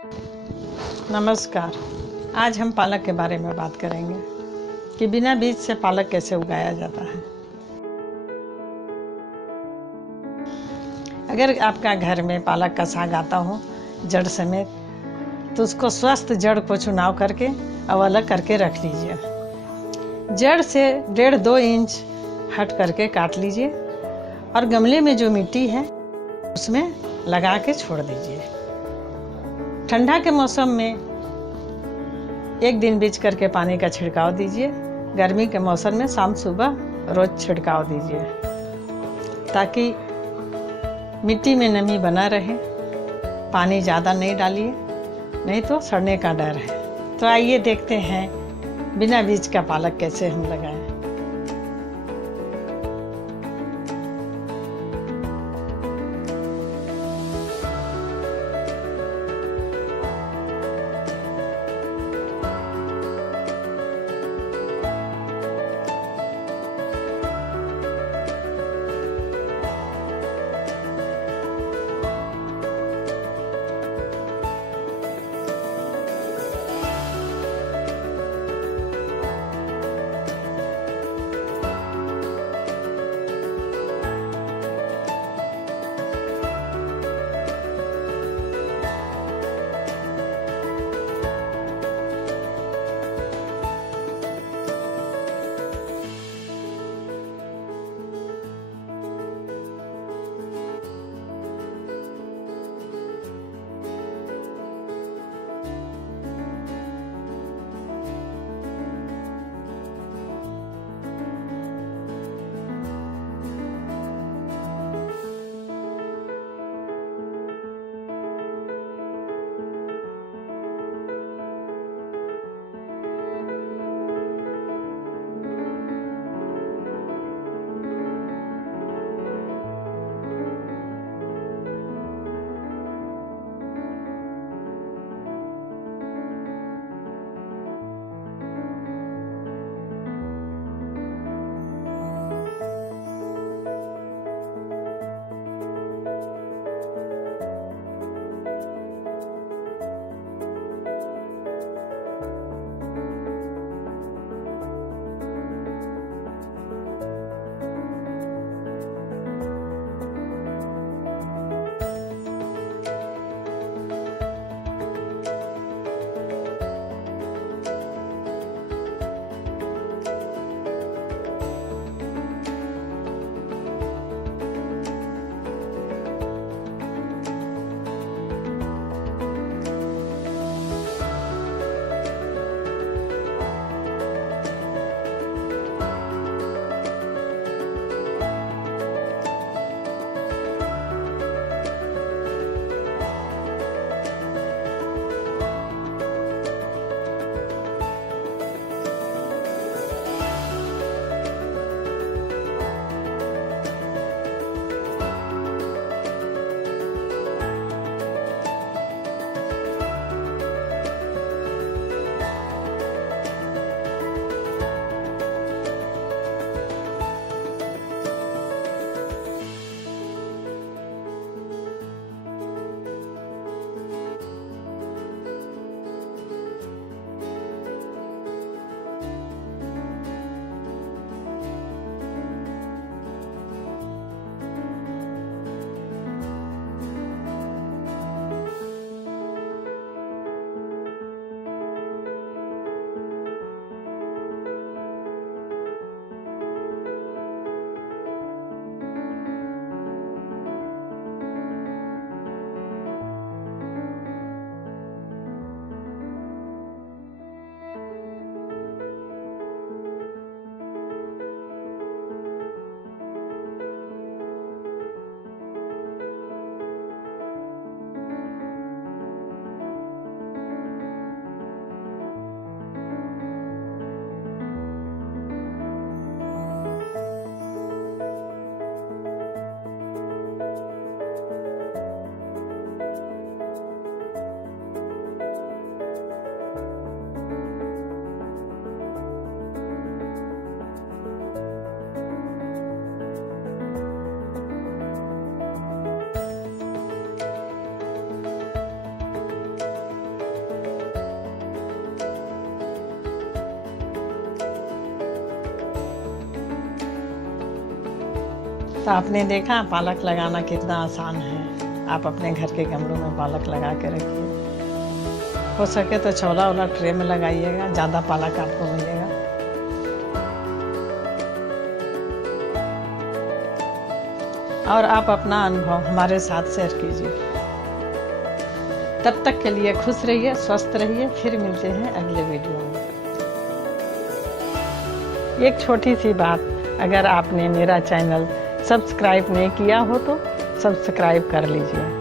नमस्कार। आज हम पालक के बारे में बात करेंगे कि बिना बीज से पालक कैसे उगाया जाता है। अगर आपका घर में पालक का साग आता हो जड़ समेत, तो उसको स्वस्थ जड़ को चुनाव करके और अलग करके रख लीजिए। जड़ से 1.5-2 इंच हट करके काट लीजिए और गमले में जो मिट्टी है उसमें लगा के छोड़ दीजिए। ठंडा के मौसम में 1 दिन बीज करके पानी का छिड़काव दीजिए। गर्मी के मौसम में शाम सुबह रोज छिड़काव दीजिए ताकि मिट्टी में नमी बना रहे। पानी ज़्यादा नहीं डालिए, नहीं तो सड़ने का डर है। तो आइए देखते हैं बिना बीज का पालक कैसे हम लगाएं। तो आपने देखा पालक लगाना कितना आसान है। आप अपने घर के गमलों में पालक लगा के रखिए। हो सके तो छोला वाला ट्रे में लगाइएगा, ज़्यादा पालक आपको मिलेगा। और आप अपना अनुभव हमारे साथ शेयर कीजिए। तब तक के लिए खुश रहिए, स्वस्थ रहिए। फिर मिलते हैं अगले वीडियो में। एक छोटी सी बात, अगर आपने मेरा चैनल सब्सक्राइब नहीं किया हो तो सब्सक्राइब कर लीजिए।